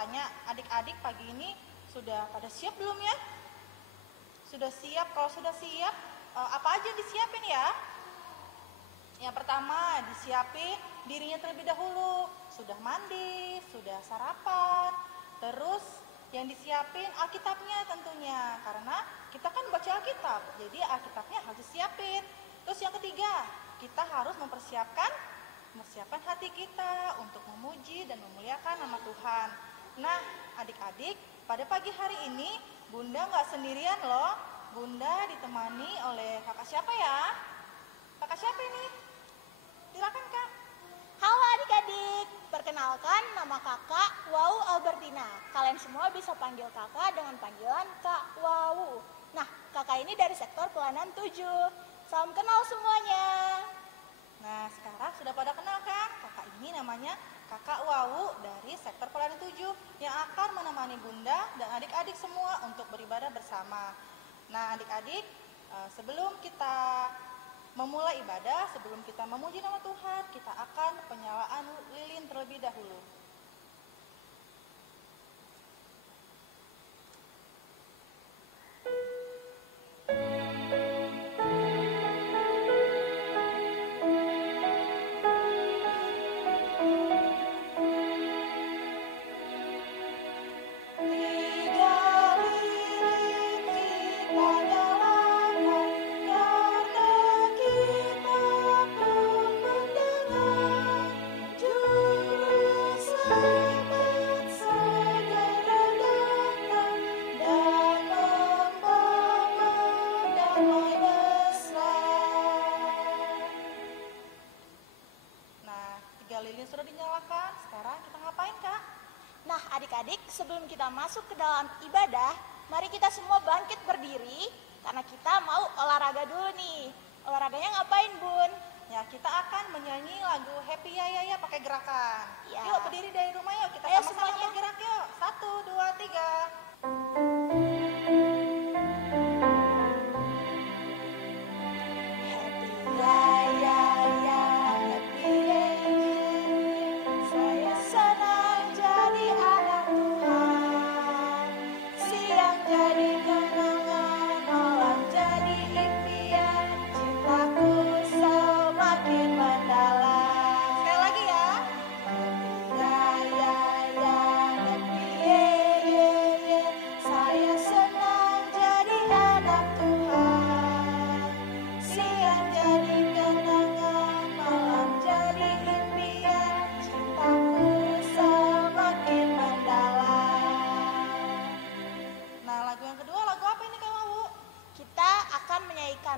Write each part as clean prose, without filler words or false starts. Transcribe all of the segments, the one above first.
tanya, adik-adik pagi ini sudah pada siap belum ya? Sudah siap? Kalau sudah siap, apa aja yang disiapin ya? Yang pertama, disiapin dirinya terlebih dahulu. Sudah mandi, sudah sarapan. Terus yang disiapin Alkitabnya tentunya, karena kita kan baca Alkitab, jadi Alkitabnya harus disiapin. Terus yang ketiga, kita harus mempersiapkan hati kita untuk memuji dan memuliakan nama Tuhan. Nah, adik-adik, pada pagi hari ini Bunda nggak sendirian loh. Bunda ditemani oleh kakak siapa ya? Kakak siapa ini? Silakan Kak. Halo adik-adik, perkenalkan nama kakak Wau Albertina. Kalian semua bisa panggil kakak dengan panggilan Kak Wau. Nah, kakak ini dari sektor pelayanan 7. Salam kenal semuanya. Nah, sekarang sudah pada kenal kan? Kakak ini namanya Kakak Wau dari sektor pelayanan 7 yang akan menemani Bunda dan adik-adik semua untuk beribadah bersama. Nah, adik-adik, sebelum kita memulai ibadah, sebelum kita memuji nama Tuhan, kita akan penyalaan lilin terlebih dahulu. Sebelum kita masuk ke dalam ibadah, mari kita semua bangkit berdiri karena kita mau olahraga dulu nih. Olahraganya ngapain, Bun? Ya, kita akan menyanyi lagu Happy Ya Ya Ya pakai gerakan. Ya. Yuk, berdiri dari rumah yuk, kita sama-sama bergerak yuk. 1, 2, 3.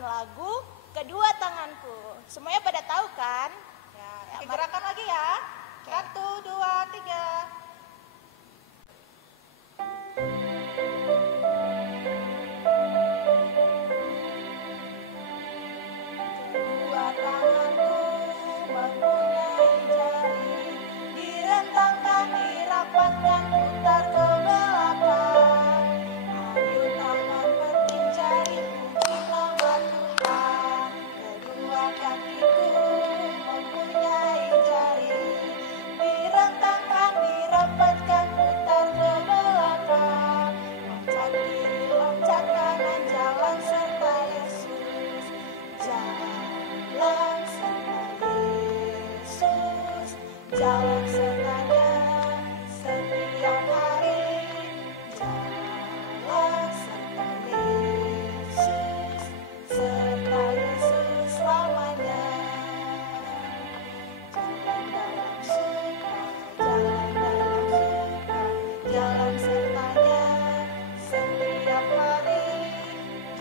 Lagu Kedua Tanganku. Semuanya pada tahu kan? Ya, gerakan lagi ya. 1, 2, 3. Kedua tanganku mempunyai jari, direntangkan, dirapatkan, putar ke belakang. Ayo tangan penting jari, pujilah Tuhan. Kedua kakiku mempunyai jari, direntangkan, dirapatkan, putar ke belakang. Loncat kiri, loncat kanan, jalan serta Yesus. Jalan serta Yesus, jalan sertanya setiap hari. Jalan serta Yesus, serta Yesus selamanya. Jalan dalam suka, jalan dalam suka, jalan sertanya setiap hari.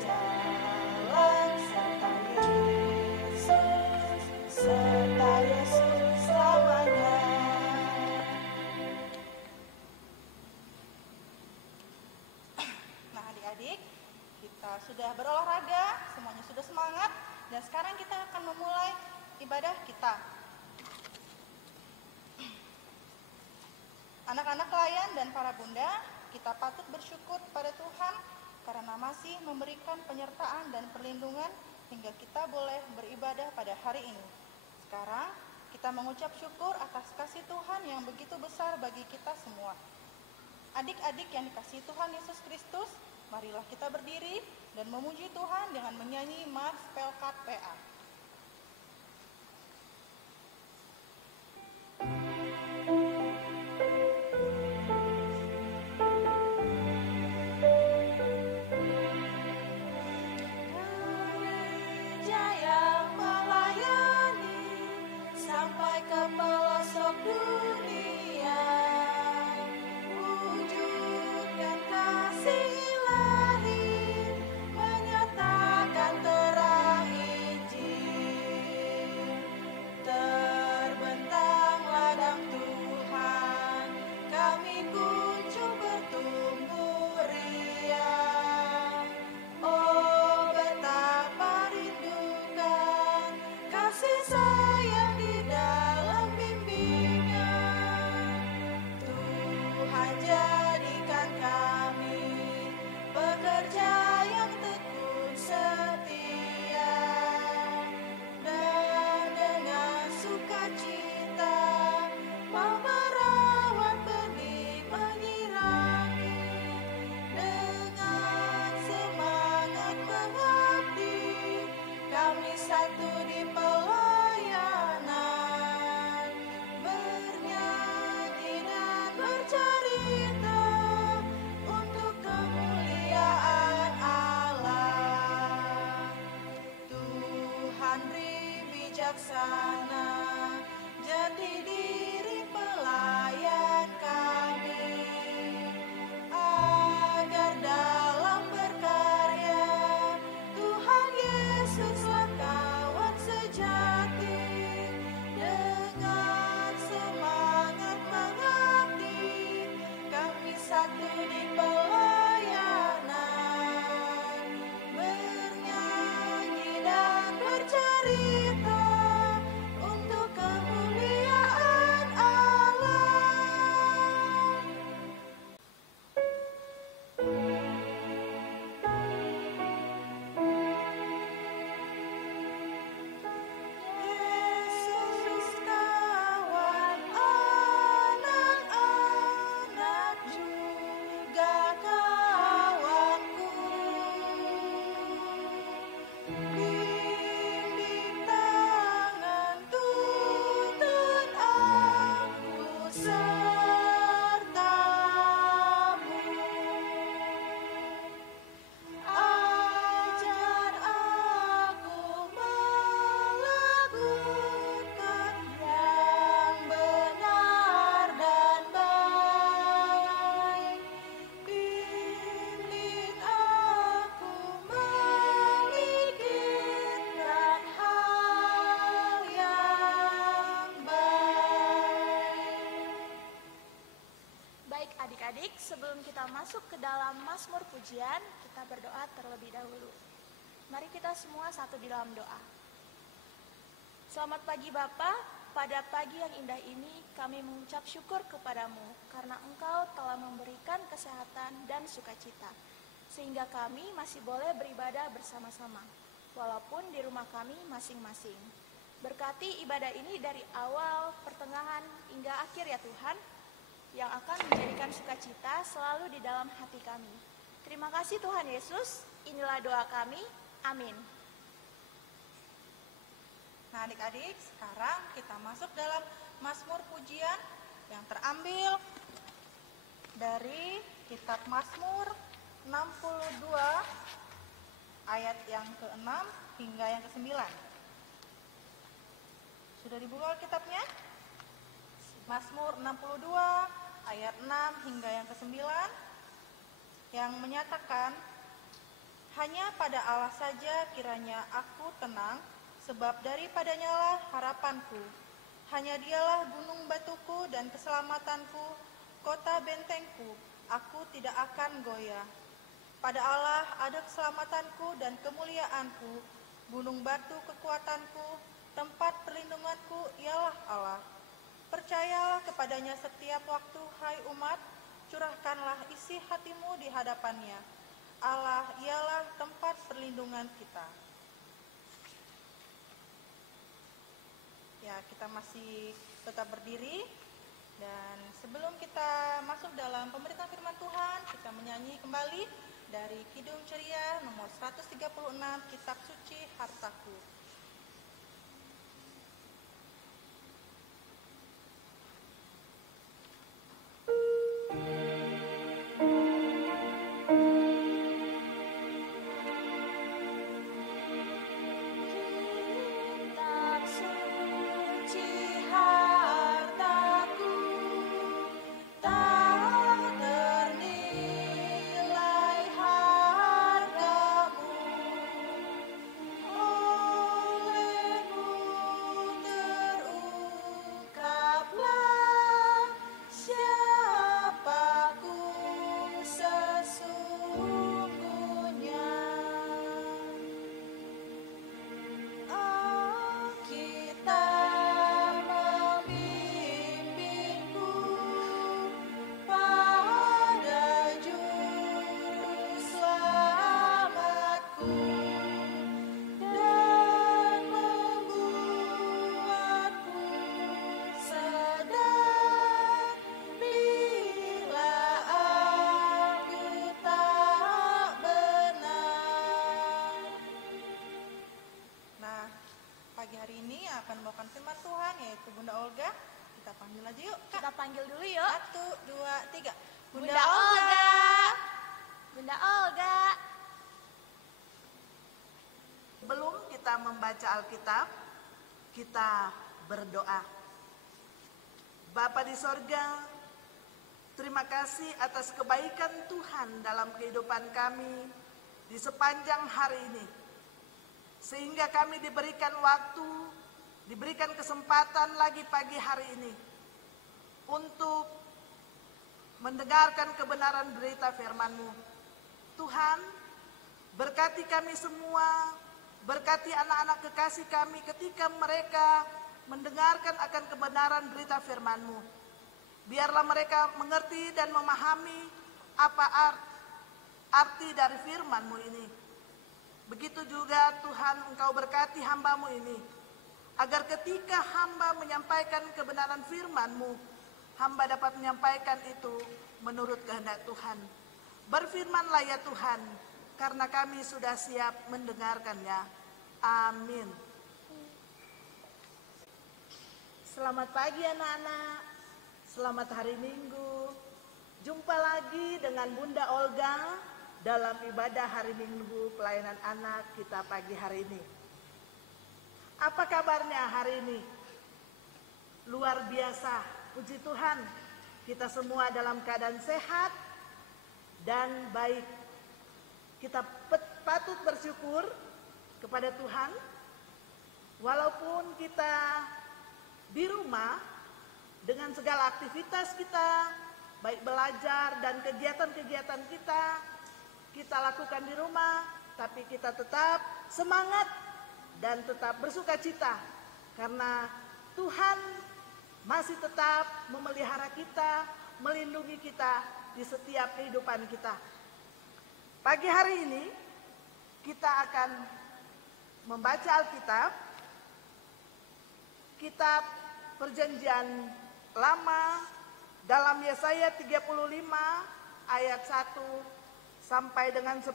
Jalan serta Yesus, serta Yesus selamanya. Nah, adik-adik, kita sudah berolahraga, semuanya sudah semangat, dan sekarang kita akan memulai ibadah kita. Anak-anak pelayan dan para bunda, kita patut bersyukur pada Tuhan karena masih memberikan penyertaan dan perlindungan hingga kita boleh beribadah pada hari ini. Sekarang kita mengucap syukur atas kasih Tuhan yang begitu besar bagi kita semua. Adik-adik yang dikasihi Tuhan Yesus Kristus, marilah kita berdiri dan memuji Tuhan dengan menyanyi Mars Pelkat PA. Adik-adik, sebelum kita masuk ke dalam Mazmur Pujian, kita berdoa terlebih dahulu. Mari kita semua satu di dalam doa. Selamat pagi Bapa, pada pagi yang indah ini kami mengucap syukur kepadamu karena Engkau telah memberikan kesehatan dan sukacita, sehingga kami masih boleh beribadah bersama-sama, walaupun di rumah kami masing-masing. Berkati ibadah ini dari awal, pertengahan, hingga akhir ya Tuhan, yang akan menjadikan sukacita selalu di dalam hati kami. Terima kasih Tuhan Yesus, inilah doa kami, amin. Nah adik-adik, sekarang kita masuk dalam Mazmur Pujian yang terambil dari kitab Mazmur 62 ayat yang ke-6 hingga yang ke-9. Sudah dibuka kitabnya? Mazmur 62 ayat 6 hingga yang ke-9 yang menyatakan, hanya pada Allah saja kiranya aku tenang, sebab daripadanya lah harapanku. Hanya dialah gunung batuku dan keselamatanku, kota bentengku, aku tidak akan goyah. Pada Allah ada keselamatanku dan kemuliaanku, gunung batu kekuatanku, tempat perlindunganku ialah Allah. Percayalah kepadanya setiap waktu, hai umat, curahkanlah isi hatimu di hadapannya. Allah ialah tempat perlindungan kita. Ya, kita masih tetap berdiri Dan sebelum kita masuk dalam pemberitaan firman Tuhan, kita menyanyi kembali dari Kidung Ceria nomor 136, Kitab Suci Hartaku. Membaca Alkitab, kita berdoa. Bapa di sorga, terima kasih atas kebaikan Tuhan dalam kehidupan kami di sepanjang hari ini. Sehingga kami diberikan waktu, diberikan kesempatan lagi pagi hari ini untuk mendengarkan kebenaran berita firman-Mu. Tuhan, berkati kami semua, berkati anak-anak kekasih kami ketika mereka mendengarkan akan kebenaran berita firman-Mu. Biarlah mereka mengerti dan memahami apa arti dari firman-Mu ini. Begitu juga Tuhan, Engkau berkati hamba-Mu ini, agar ketika hamba menyampaikan kebenaran firman-Mu, hamba dapat menyampaikan itu menurut kehendak Tuhan. Berfirmanlah ya Tuhan, karena kami sudah siap mendengarkannya. Amin. Selamat pagi anak-anak, selamat hari Minggu. Jumpa lagi dengan Bunda Olga dalam ibadah hari Minggu pelayanan anak kita pagi hari ini. Apa kabarnya hari ini? Luar biasa, puji Tuhan. Kita semua dalam keadaan sehat dan baik. Kita patut bersyukur kepada Tuhan, walaupun kita di rumah dengan segala aktivitas kita, baik belajar dan kegiatan-kegiatan kita lakukan di rumah, tapi kita tetap semangat dan tetap bersuka cita karena Tuhan masih tetap memelihara kita, melindungi kita di setiap kehidupan kita. Pagi hari ini kita akan membaca Alkitab, kitab Perjanjian Lama dalam Yesaya 35 ayat 1 sampai dengan 10.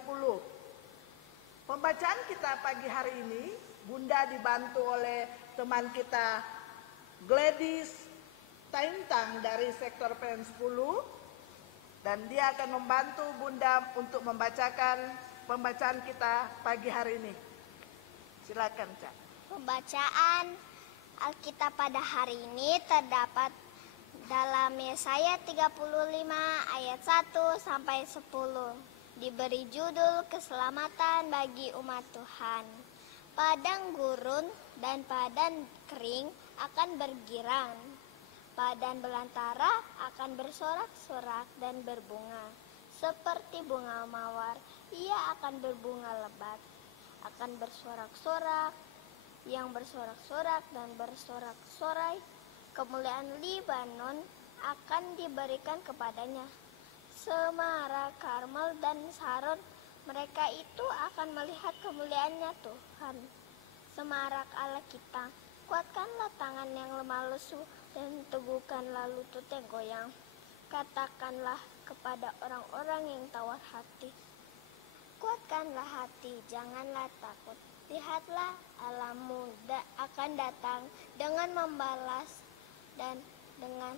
Pembacaan kita pagi hari ini, Bunda dibantu oleh teman kita Gladys Taintang dari sektor PN 10. Dan dia akan membantu Bunda untuk membacakan pembacaan kita pagi hari ini. Silakan, Cak. Pembacaan Alkitab pada hari ini terdapat dalam Yesaya 35 ayat 1 sampai 10. Diberi judul Keselamatan bagi umat Tuhan. Padang gurun dan padang kering akan bergirang. Padan belantara akan bersorak-sorak dan berbunga. Seperti bunga mawar, ia akan berbunga lebat. Akan bersorak-sorak, yang bersorak-sorak dan bersorak-sorai. Kemuliaan Libanon akan diberikan kepadanya. Semara, Karmel, dan Saron, mereka itu akan melihat kemuliaannya Tuhan. Semarak Allah kita, kuatkanlah tangan yang lemah lesu, dan teguhkanlah lututnya goyang. Katakanlah kepada orang-orang yang tawar hati, kuatkanlah hati, janganlah takut. Lihatlah, Allahmu akan datang dengan membalas dan dengan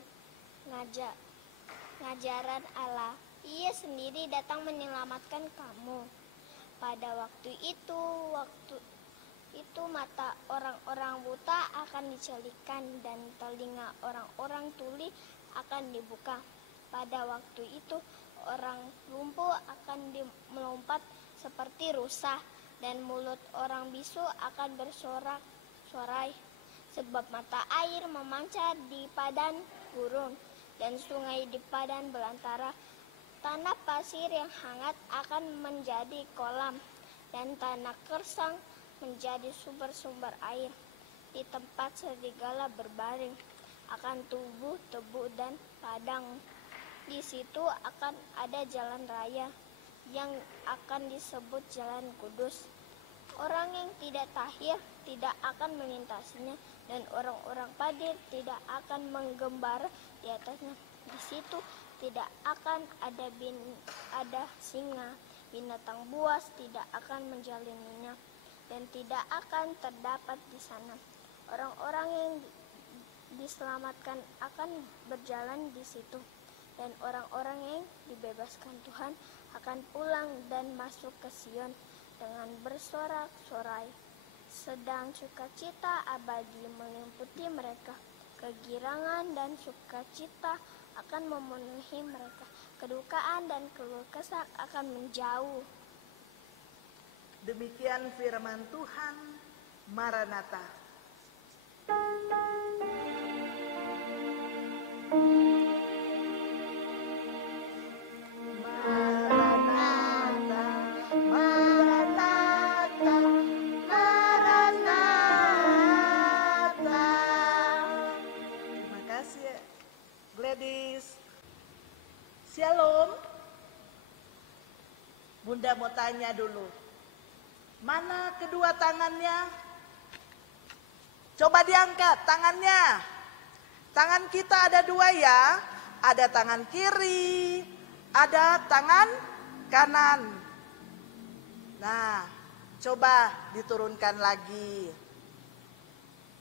ngajaran Allah. Ia sendiri datang menyelamatkan kamu. Pada waktu itu mata orang-orang buta akan dicelikan dan telinga orang-orang tuli akan dibuka. Pada waktu itu orang lumpuh akan melompat seperti rusa dan mulut orang bisu akan bersorak-sorai. Sebab mata air memancar di padang gurun dan sungai di padang belantara. Tanah pasir yang hangat akan menjadi kolam dan tanah kersang menjadi sumber-sumber air. Di tempat serigala berbaring akan tumbuh tebu dan padang. Di situ akan ada jalan raya yang akan disebut jalan kudus. Orang yang tidak tahir tidak akan melintasinya dan orang-orang padir tidak akan menggembara di atasnya. Di situ tidak akan ada singa, binatang buas tidak akan menjalininya dan tidak akan terdapat di sana. Orang-orang yang diselamatkan akan berjalan di situ dan orang-orang yang dibebaskan Tuhan akan pulang dan masuk ke Sion dengan bersorak-sorai. Sedang sukacita abadi meliputi mereka. Kegirangan dan sukacita akan memenuhi mereka. Kedukaan dan keluh kesah akan menjauh. Demikian firman Tuhan. Maranatha. Shalom. Bunda mau tanya dulu. Mana kedua tangannya? Coba diangkat tangannya. Tangan kita ada dua ya. Ada tangan kiri, ada tangan kanan. Nah, coba diturunkan lagi.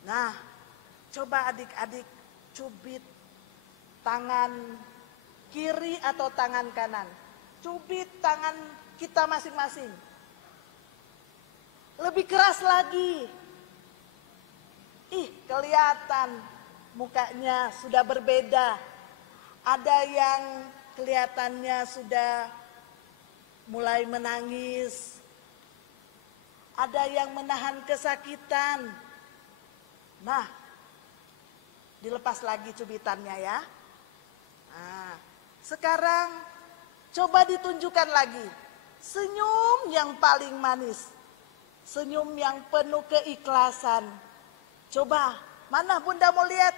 Nah, coba adik-adik cubit tangan kiri atau tangan kanan. Cubit tangan kita masing-masing. Lebih keras lagi. Ih, kelihatan mukanya sudah berbeda. Ada yang kelihatannya sudah mulai menangis. Ada yang menahan kesakitan. Nah, dilepas lagi cubitannya ya. Nah, sekarang coba ditunjukkan lagi senyum yang paling manis, senyum yang penuh keikhlasan. Coba, mana Bunda mau lihat?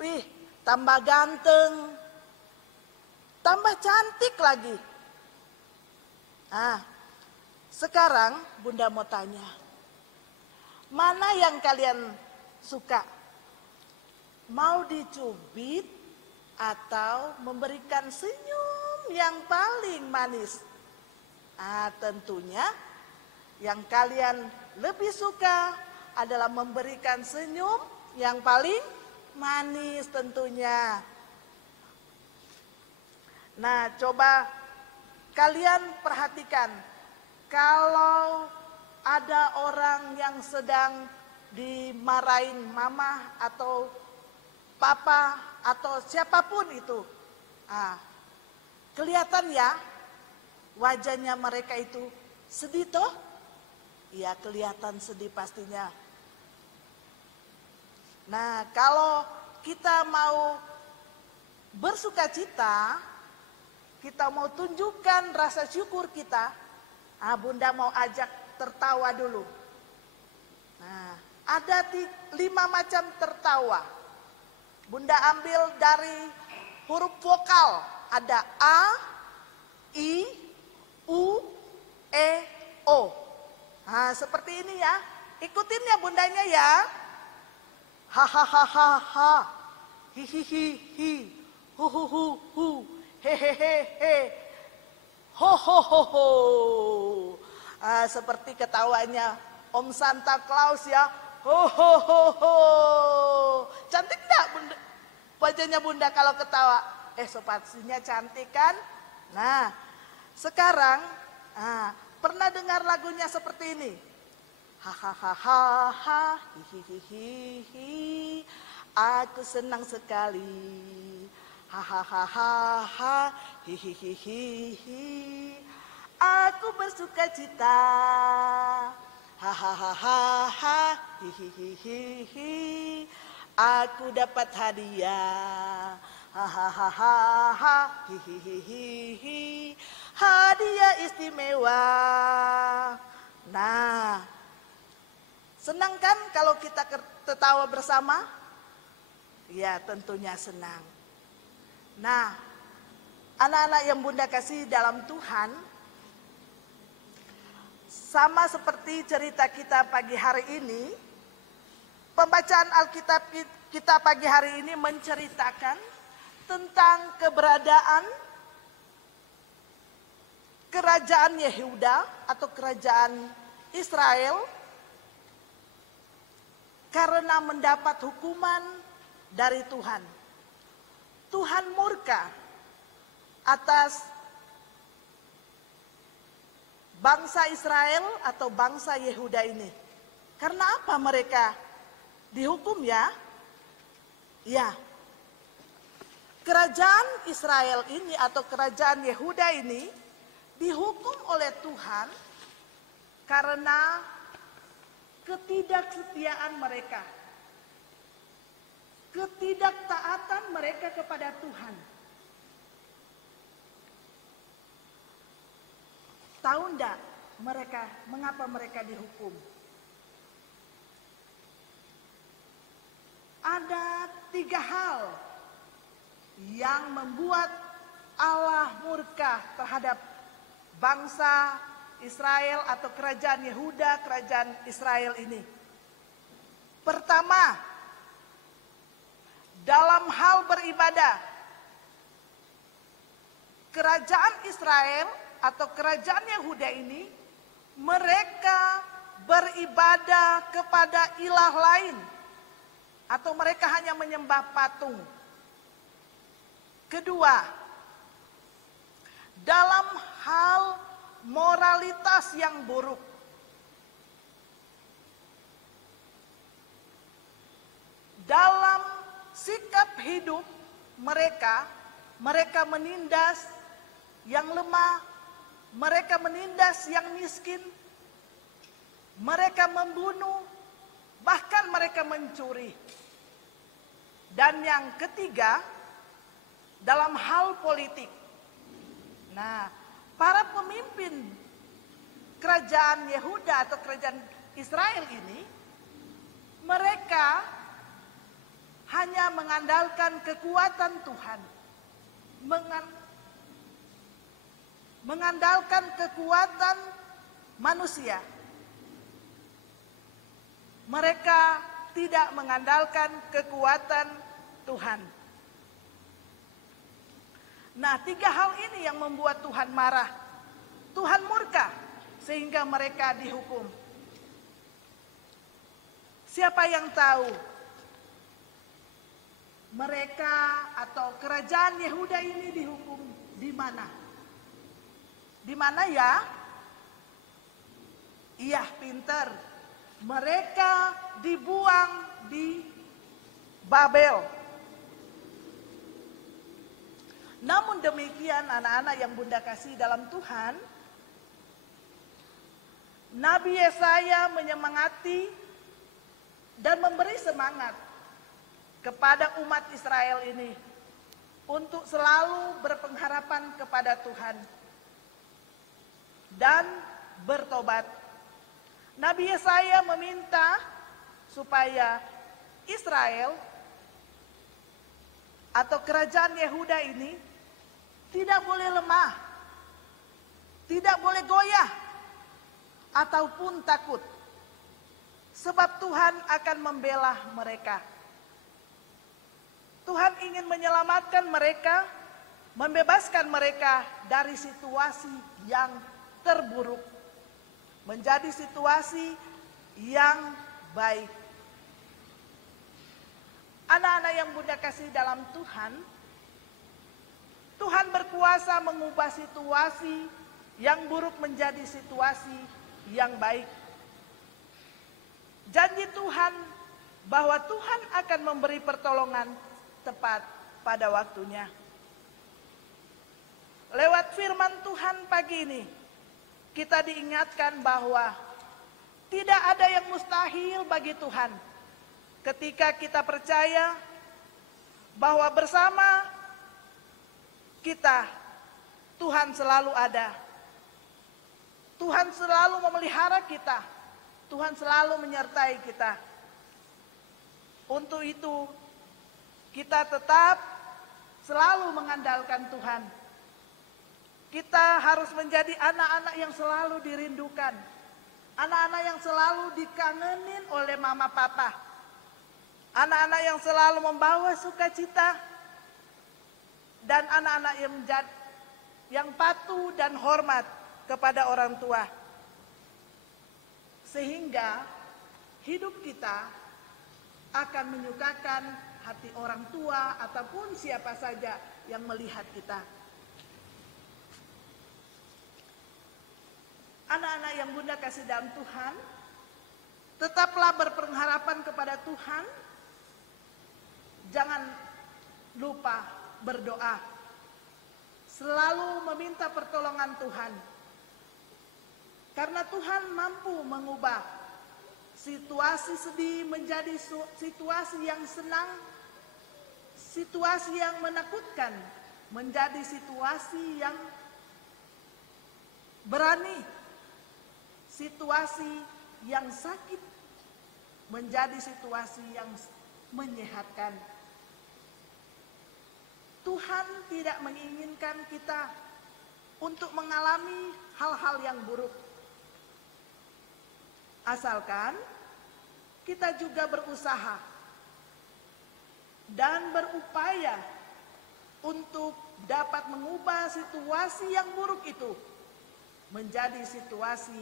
Wih, tambah ganteng, tambah cantik lagi. Nah, sekarang Bunda mau tanya, mana yang kalian suka? Mau dicubit atau memberikan senyum yang paling manis? Tentunya yang kalian lebih suka adalah memberikan senyum yang paling manis tentunya. Nah, coba kalian perhatikan, kalau ada orang yang sedang dimarahin mama atau papa atau siapapun itu, kelihatan ya wajahnya mereka itu sedih toh? Iya, kelihatan sedih pastinya. Nah, kalau kita mau bersukacita, kita mau tunjukkan rasa syukur kita, Bunda mau ajak tertawa dulu. Nah, ada 5 macam tertawa. Bunda ambil dari huruf vokal. Ada A, I, U, E, O. Nah, seperti ini ya. Ikutin ya bundanya ya. Hahaha. hihihi, hu hu hu hu, hehehe, ho ho ho ho. Seperti ketawanya Om Santa Claus ya, ho ho ho ho. Cantik enggak bunda, wajahnya bunda kalau ketawa? Pastinya cantik kan? Nah, sekarang pernah dengar lagunya seperti ini? Hahaha, hihihihi, aku senang sekali. Hahaha, hihihihi, aku bersuka cita. Hahaha, hihihihi, aku dapat hadiah. Hahaha, hihihihi, hadiah istimewa. Nah, senang kan kalau kita tertawa bersama? Ya, tentunya senang. Nah, anak-anak yang bunda kasih dalam Tuhan, sama seperti cerita kita pagi hari ini, pembacaan Alkitab kita pagi hari ini menceritakan tentang keberadaan kerajaan Yehuda atau kerajaan Israel karena mendapat hukuman dari Tuhan. Tuhan murka atas bangsa Israel atau bangsa Yehuda ini. Karena apa mereka dihukum ya? Ya, kerajaan Israel ini atau kerajaan Yehuda ini dihukum oleh Tuhan karena ketidaksetiaan mereka, ketidaktaatan mereka kepada Tuhan. Tahu enggak mengapa mereka dihukum? Ada 3 hal yang membuat Allah murka terhadap bangsa Israel atau kerajaan Yehuda, kerajaan Israel ini. Pertama, dalam hal beribadah, kerajaan Israel atau kerajaan Yehuda ini, mereka beribadah kepada ilah lain atau mereka hanya menyembah patung. Kedua, dalam hal moralitas yang buruk. Dalam sikap hidup mereka menindas yang lemah, mereka menindas yang miskin, mereka membunuh, bahkan mereka mencuri. Dan yang ketiga, dalam hal politik. Nah, para pemimpin kerajaan Yehuda atau kerajaan Israel ini, mereka hanya mengandalkan kekuatan Tuhan, mengandalkan kekuatan manusia. Mereka tidak mengandalkan kekuatan Tuhan. Nah, 3 hal ini yang membuat Tuhan marah. Tuhan murka sehingga mereka dihukum. Siapa yang tahu mereka atau kerajaan Yehuda ini dihukum di mana? Di mana ya? Iya, pinter. Mereka dibuang di Babel. Namun demikian anak-anak yang bunda kasih dalam Tuhan, Nabi Yesaya menyemangati dan memberi semangat kepada umat Israel ini untuk selalu berpengharapan kepada Tuhan dan bertobat. Nabi Yesaya meminta supaya Israel atau kerajaan Yehuda ini tidak boleh lemah, tidak boleh goyah, ataupun takut. Sebab Tuhan akan membela mereka. Tuhan ingin menyelamatkan mereka, membebaskan mereka dari situasi yang terburuk, menjadi situasi yang baik. Anak-anak yang Bunda kasih dalam Tuhan, Tuhan berkuasa mengubah situasi yang buruk menjadi situasi yang baik. Janji Tuhan bahwa Tuhan akan memberi pertolongan tepat pada waktunya. Lewat firman Tuhan pagi ini, kita diingatkan bahwa tidak ada yang mustahil bagi Tuhan. Ketika kita percaya bahwa bersama kita, Tuhan selalu ada. Tuhan selalu memelihara kita. Tuhan selalu menyertai kita. Untuk itu, kita tetap selalu mengandalkan Tuhan. Kita harus menjadi anak-anak yang selalu dirindukan. Anak-anak yang selalu dikangenin oleh mama papa. Anak-anak yang selalu membawa sukacita. Dan anak-anak yang patuh dan hormat kepada orang tua. Sehingga hidup kita akan menyukakan hati orang tua ataupun siapa saja yang melihat kita. Anak-anak yang Bunda kasih dalam Tuhan, tetaplah berpengharapan kepada Tuhan. Jangan lupa berdoa. Selalu meminta pertolongan Tuhan. Karena Tuhan mampu mengubah situasi sedih menjadi situasi yang senang, situasi yang menakutkan menjadi situasi yang berani, situasi yang sakit menjadi situasi yang menyehatkan. Tuhan tidak menginginkan kita untuk mengalami hal-hal yang buruk. Asalkan kita juga berusaha dan berupaya untuk dapat mengubah situasi yang buruk itu menjadi situasi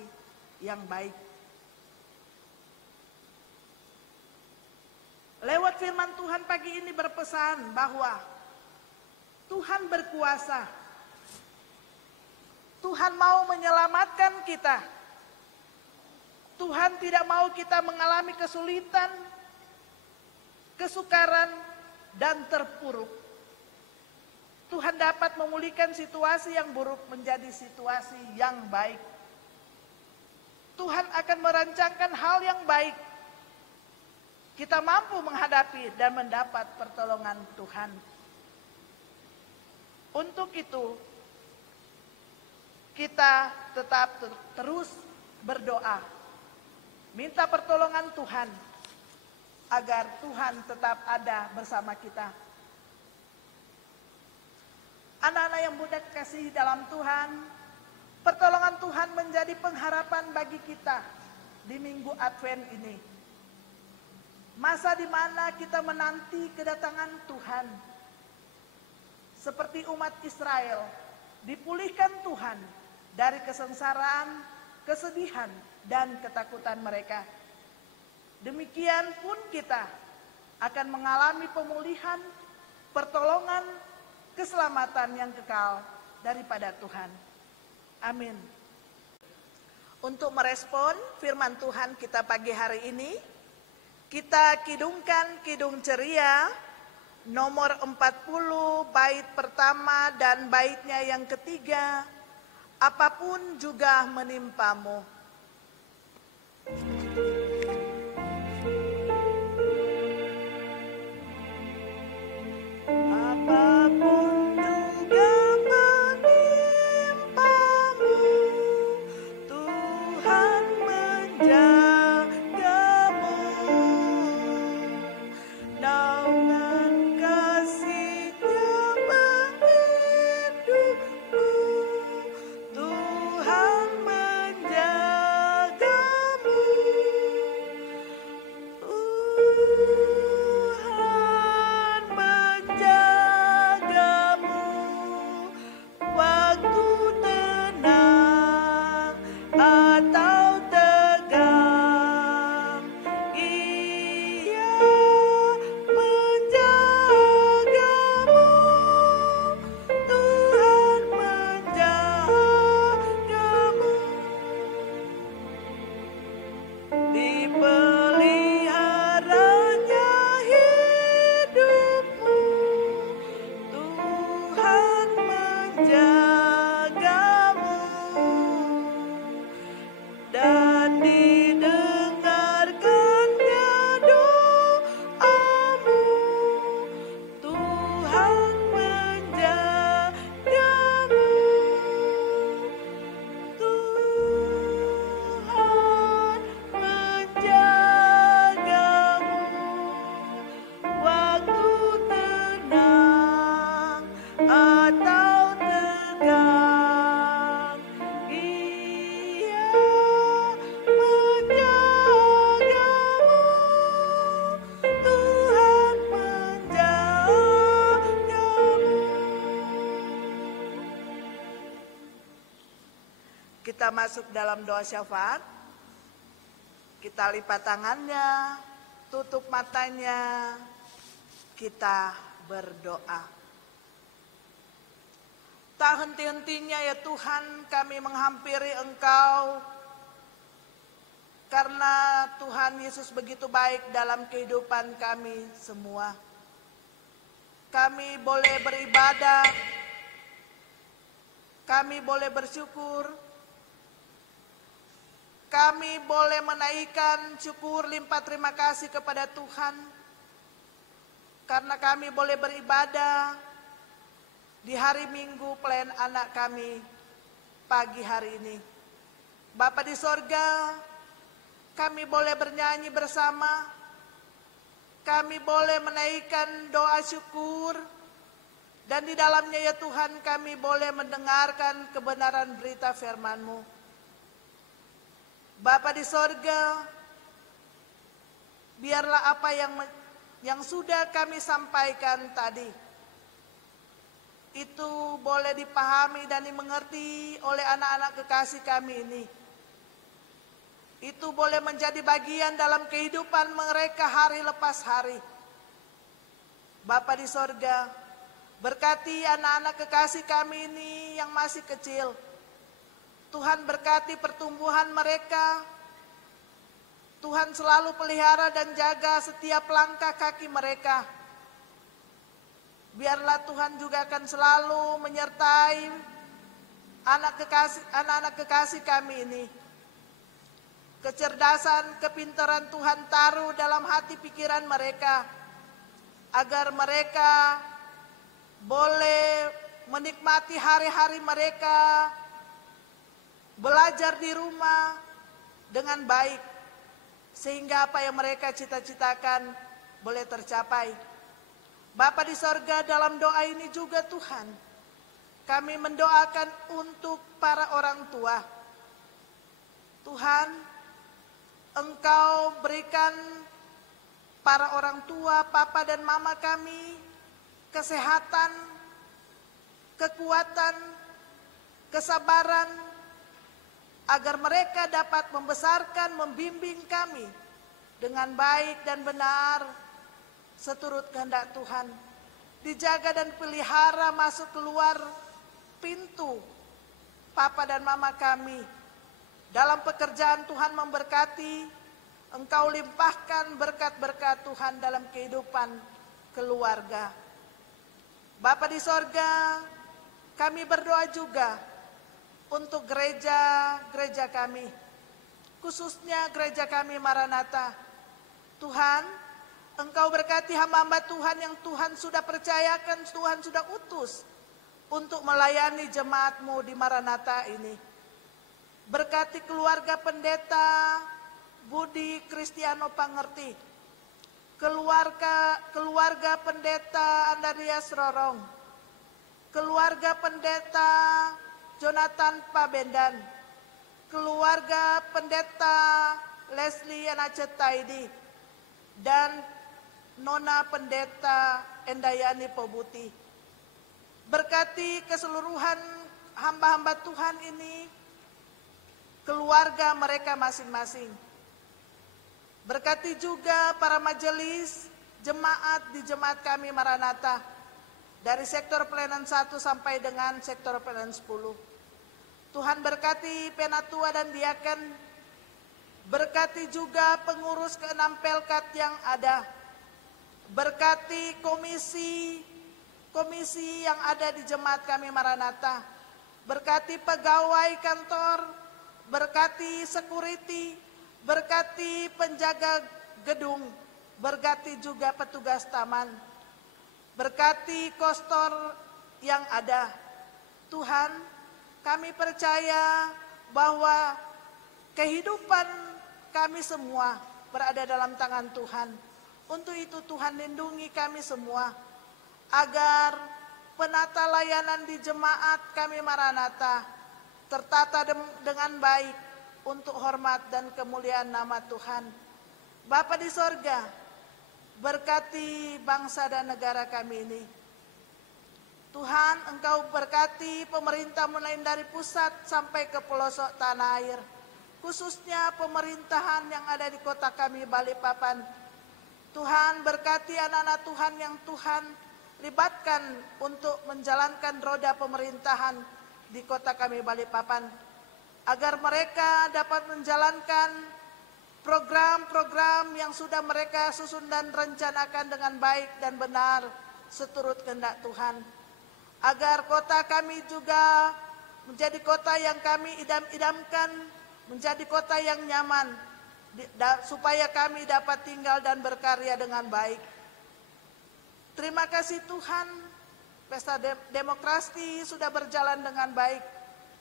yang baik. Lewat firman Tuhan pagi ini berpesan bahwa Tuhan berkuasa. Tuhan mau menyelamatkan kita. Tuhan tidak mau kita mengalami kesulitan, kesukaran, dan terpuruk. Tuhan dapat memulihkan situasi yang buruk menjadi situasi yang baik. Tuhan akan merancangkan hal yang baik. Kita mampu menghadapi dan mendapat pertolongan Tuhan. Untuk itu, kita tetap terus berdoa. Minta pertolongan Tuhan, agar Tuhan tetap ada bersama kita. Anak-anak yang Bunda kasih dalam Tuhan, pertolongan Tuhan menjadi pengharapan bagi kita di minggu Advent ini. Masa di mana kita menanti kedatangan Tuhan. Seperti umat Israel, dipulihkan Tuhan dari kesengsaraan, kesedihan, dan ketakutan mereka. Demikian pun kita akan mengalami pemulihan, pertolongan, keselamatan yang kekal daripada Tuhan. Amin. Untuk merespon firman Tuhan kita pagi hari ini, kita kidungkan kidung ceria nomor 40 bait pertama dan baitnya yang ketiga, apapun juga menimpamu. Apapun juga menimpamu, Tuhan menjagamu. Naungan kasih-Nya menghidupu, Tuhan menjagamu. Kita masuk dalam doa syafaat. Kita lipat tangannya, tutup matanya, kita berdoa. Tak henti-hentinya ya Tuhan kami menghampiri Engkau, karena Tuhan Yesus begitu baik dalam kehidupan kami semua. Kami boleh beribadah, kami boleh bersyukur, kami boleh menaikkan syukur limpah terima kasih kepada Tuhan, karena kami boleh beribadah di hari Minggu pelayan anak kami pagi hari ini. Bapa di sorga, kami boleh bernyanyi bersama, kami boleh menaikkan doa syukur, dan di dalamnya ya Tuhan kami boleh mendengarkan kebenaran berita firman-Mu. Bapa di sorga, biarlah apa yang sudah kami sampaikan tadi, itu boleh dipahami dan dimengerti oleh anak-anak kekasih kami ini. Itu boleh menjadi bagian dalam kehidupan mereka hari lepas hari. Bapa di sorga, berkati anak-anak kekasih kami ini yang masih kecil. Tuhan berkati pertumbuhan mereka. Tuhan selalu pelihara dan jaga setiap langkah kaki mereka. Biarlah Tuhan juga akan selalu menyertai anak-anak kekasih kami ini. Kecerdasan, kepintaran Tuhan taruh dalam hati pikiran mereka, agar mereka boleh menikmati hari-hari mereka, belajar di rumah dengan baik, sehingga apa yang mereka cita-citakan boleh tercapai. Bapa di sorga, dalam doa ini juga Tuhan, kami mendoakan untuk para orang tua. Tuhan, Engkau berikan para orang tua, papa dan mama kami, kesehatan, kekuatan, kesabaran, agar mereka dapat membesarkan, membimbing kami dengan baik dan benar, seturut kehendak Tuhan. Dijaga dan pelihara masuk keluar pintu papa dan mama kami. Dalam pekerjaan Tuhan memberkati, Engkau limpahkan berkat-berkat Tuhan dalam kehidupan keluarga. Bapa di sorga, kami berdoa juga untuk gereja-gereja kami, khususnya gereja kami Maranatha. Tuhan, Engkau berkati hamba-hamba Tuhan yang Tuhan sudah percayakan, Tuhan sudah utus untuk melayani jemaat-Mu di Maranatha ini. Berkati keluarga pendeta Budi Kristiano Pangerti, keluarga pendeta Andarias Rorong, keluarga pendeta Jonathan Pabendan, keluarga pendeta Leslie Anacetaidi, dan Nona pendeta Endayani Pobuti. Berkati keseluruhan hamba-hamba Tuhan ini, keluarga mereka masing-masing. Berkati juga para majelis jemaat di jemaat kami Maranatha, dari sektor pelayanan 1 sampai dengan sektor pelayanan 10. Tuhan berkati penatua dan diaken, berkati juga pengurus ke-6 Pelkat yang ada, berkati komisi yang ada di jemaat kami Maranatha, berkati pegawai kantor, berkati security, berkati penjaga gedung, berkati juga petugas taman, berkati kostor yang ada. Tuhan, kami percaya bahwa kehidupan kami semua berada dalam tangan Tuhan. Untuk itu Tuhan lindungi kami semua, agar penata layanan di jemaat kami Maranatha tertata dengan baik untuk hormat dan kemuliaan nama Tuhan. Bapa di sorga, berkati bangsa dan negara kami ini. Tuhan, Engkau berkati berkati pemerintah mulai dari pusat sampai ke pelosok tanah air, khususnya pemerintahan yang ada di kota kami Balikpapan. Tuhan berkati anak-anak Tuhan yang Tuhan libatkan untuk menjalankan roda pemerintahan di kota kami Balikpapan, agar mereka dapat menjalankan program-program yang sudah mereka susun dan rencanakan dengan baik dan benar seturut kehendak Tuhan. Agar kota kami juga menjadi kota yang kami idam-idamkan, menjadi kota yang nyaman, supaya kami dapat tinggal dan berkarya dengan baik. Terima kasih Tuhan, pesta demokrasi sudah berjalan dengan baik.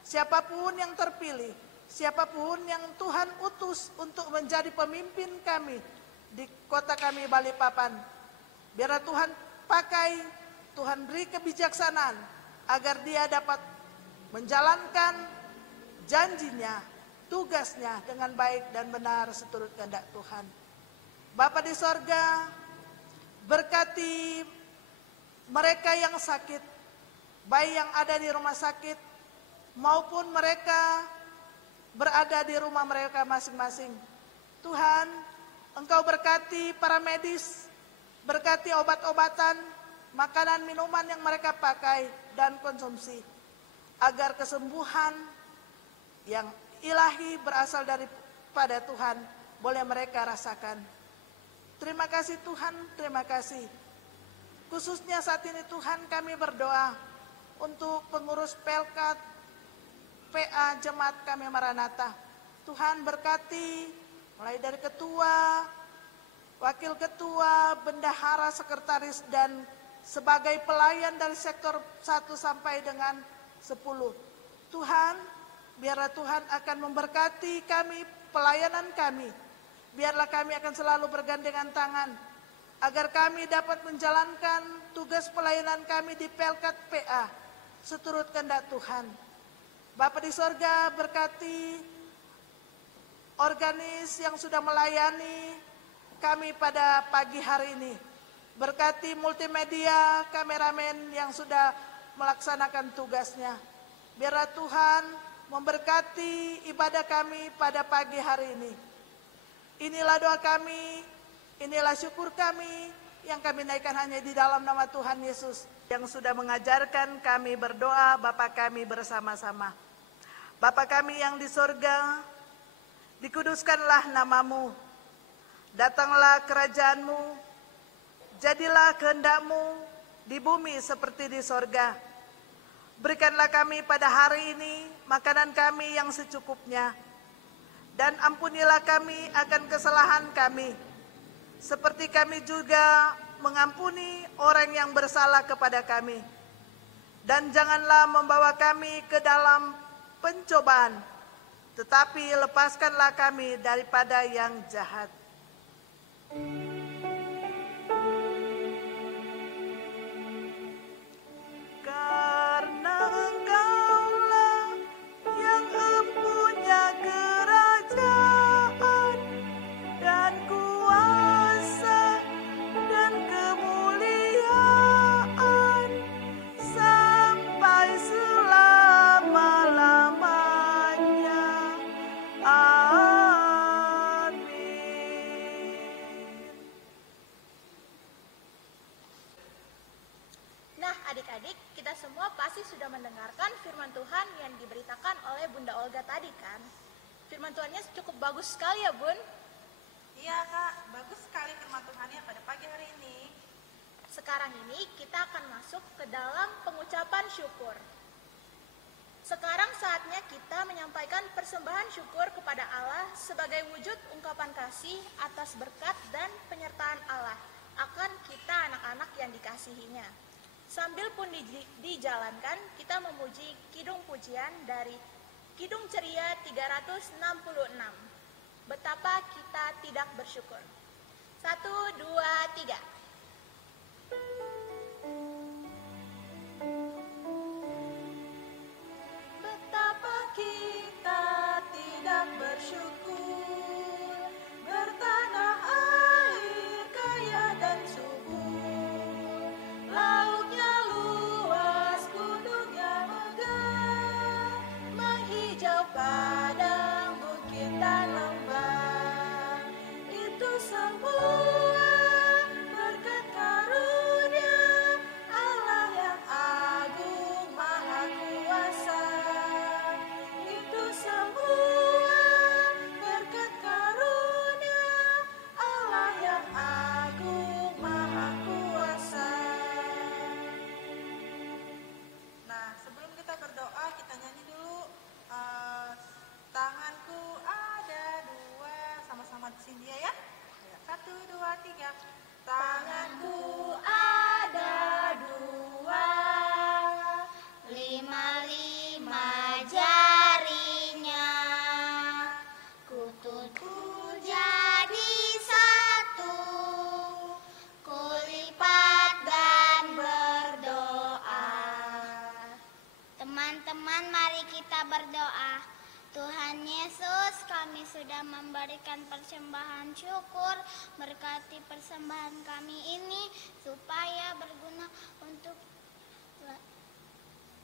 Siapapun yang terpilih, siapapun yang Tuhan utus untuk menjadi pemimpin kami di kota kami Balikpapan, biarlah Tuhan pakai, Tuhan beri kebijaksanaan agar dia dapat menjalankan janjinya, tugasnya dengan baik dan benar seturut kehendak Tuhan. Bapa di sorga, berkati mereka yang sakit, baik yang ada di rumah sakit maupun mereka berada di rumah mereka masing-masing. Tuhan, Engkau berkati para medis, berkati obat-obatan, makanan minuman yang mereka pakai dan konsumsi, agar kesembuhan yang ilahi berasal daripada Tuhan boleh mereka rasakan. Terima kasih Tuhan, terima kasih. Khususnya saat ini Tuhan kami berdoa untuk pengurus Pelkat PA Jemaat kami Maranatha. Tuhan berkati mulai dari ketua, wakil ketua, bendahara, sekretaris, dan sebagai pelayan dari sektor 1 sampai dengan 10. Tuhan, biarlah Tuhan akan memberkati kami, pelayanan kami. Biarlah kami akan selalu bergandengan tangan, agar kami dapat menjalankan tugas pelayanan kami di Pelkat PA seturut kehendak Tuhan. Bapa di sorga, berkati organis yang sudah melayani kami pada pagi hari ini. Berkati multimedia, kameramen yang sudah melaksanakan tugasnya. Biarlah Tuhan memberkati ibadah kami pada pagi hari ini. Inilah doa kami, inilah syukur kami yang kami naikkan hanya di dalam nama Tuhan Yesus yang sudah mengajarkan kami berdoa Bapa kami bersama-sama. Bapa kami yang di sorga, dikuduskanlah namamu, datanglah kerajaanmu, jadilah kehendak-Mu di bumi seperti di sorga. Berikanlah kami pada hari ini makanan kami yang secukupnya, dan ampunilah kami akan kesalahan kami, seperti kami juga mengampuni orang yang bersalah kepada kami. Dan janganlah membawa kami ke dalam pencobaan, tetapi lepaskanlah kami daripada yang jahat. Karena Engkaulah yang empunya kerajaan dan kuasa dan kemuliaan sampai selama-lamanya. Nah, adik-adik, kita semua pasti sudah mendengarkan firman Tuhan yang diberitakan oleh Bunda Olga tadi kan? Firman Tuhannya cukup bagus sekali ya, Bun? Iya Kak, bagus sekali firman Tuhannya pada pagi hari ini. Sekarang ini kita akan masuk ke dalam pengucapan syukur. Sekarang saatnya kita menyampaikan persembahan syukur kepada Allah sebagai wujud ungkapan kasih atas berkat dan penyertaan Allah akan kita anak-anak yang dikasihinya. Sambil pun dijalankan, kita memuji kidung pujian dari Kidung Ceria 366. Betapa kita tidak bersyukur. 1, 2, 3. Betapa kita tidak bersyukur, bertanah air kaya dan subur, lautnya luas, gunungnya Mari kita berdoa. Tuhan Yesus, kami sudah memberikan persembahan syukur. Berkati persembahan kami ini supaya berguna untuk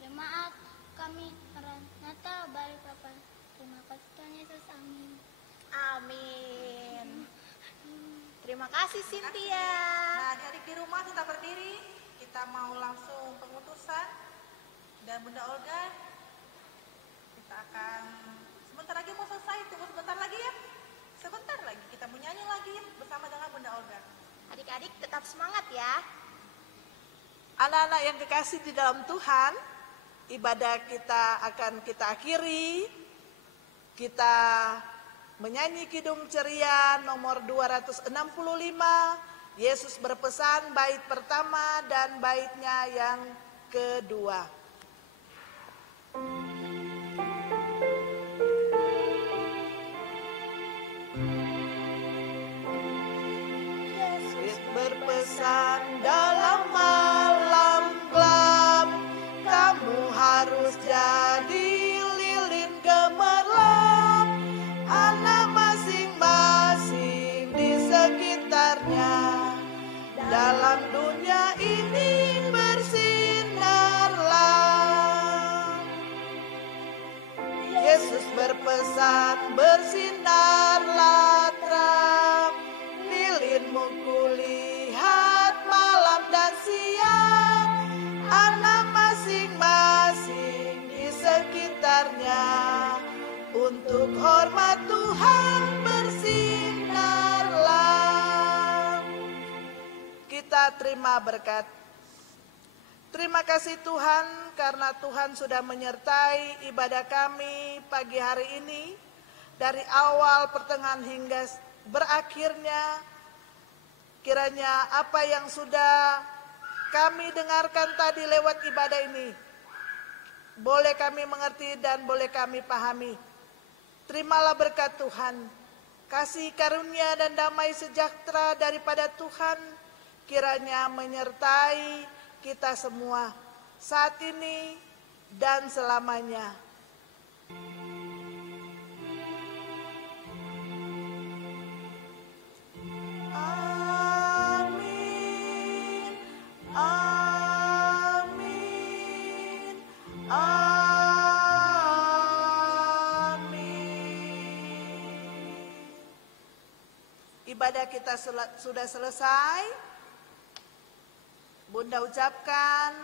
jemaat kami. Maranatha, balik Bapa. Terima kasih Tuhan Yesus, amin. Amin. Terima kasih Cynthia. Nah, adik-adik di rumah tetap berdiri. Kita mau langsung pengutusan. Dan Bunda Olga, kita akan sebentar lagi mau selesai. Tunggu sebentar lagi ya. Sebentar lagi kita mau nyanyi lagi bersama dengan Bunda Olga. Adik-adik tetap semangat ya. Anak-anak yang kekasih di dalam Tuhan, ibadah kita akan kita akhiri. Kita menyanyi Kidung Ceria nomor 265. Yesus berpesan, bait pertama dan baitnya yang kedua. Yesus berpesan dalam malam gelap, kamu harus jadi lilin gemerlap, anak masing-masing di sekitarnya. Dalam dunia ini bersinarlah. Yesus berpesan, bersinarlah terang, lilinmu kulihat malam dan siang, anak masing-masing di sekitarnya. Untuk hormat Tuhan bersinarlah. Kita terima berkat. Terima kasih Tuhan karena Tuhan sudah menyertai ibadah kami pagi hari ini. Dari awal, pertengahan hingga berakhirnya. Kiranya apa yang sudah kami dengarkan tadi lewat ibadah ini boleh kami mengerti dan boleh kami pahami. Terimalah berkat Tuhan, kasih karunia dan damai sejahtera daripada Tuhan kiranya menyertai kita semua saat ini dan selamanya. Amin. Amin. Amin. Ibadah kita sudah selesai. Bunda ucapkan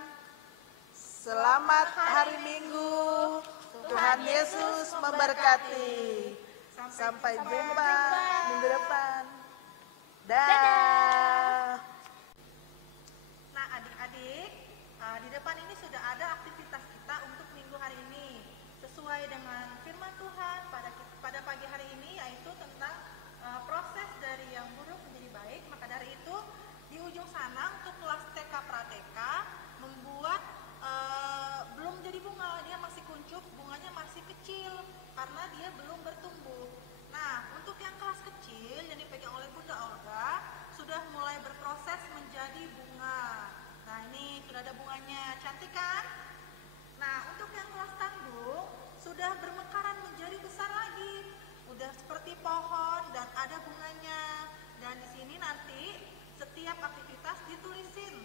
selamat hari Minggu. Tuhan Yesus memberkati. Sampai jumpa minggu depan. Dah. Nah, adik-adik, di depan ini sudah ada aktivitas kita untuk minggu hari ini. Sesuai dengan firman Tuhan pada pagi hari ini, yaitu tentang proses dari yang buruk menjadi baik. Maka dari itu, di ujung sana untuk kelas TK Prateka membuat belum jadi bunga, dia masih kuncup, bunganya masih kecil karena dia belum bertumbuh. Nah, untuk yang kelas kecil yang dipegang oleh Bunda Olga sudah mulai berproses menjadi bunga. Nah, ini sudah ada bunganya, cantik kan? Nah, untuk yang kelas tanggung sudah bermekaran menjadi besar lagi, udah seperti pohon dan ada bunganya. Dan di sini nanti setiap aktivitas ditulisin.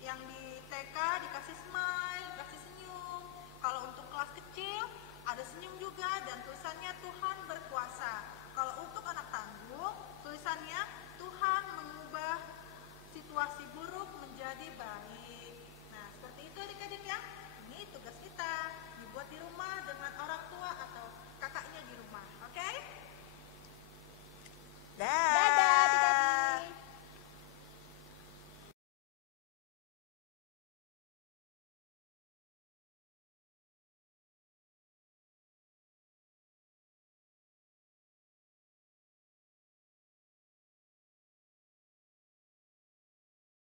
Yang di TK dikasih smile, dikasih senyum. Kalau untuk kelas kecil ada senyum juga dan tulisannya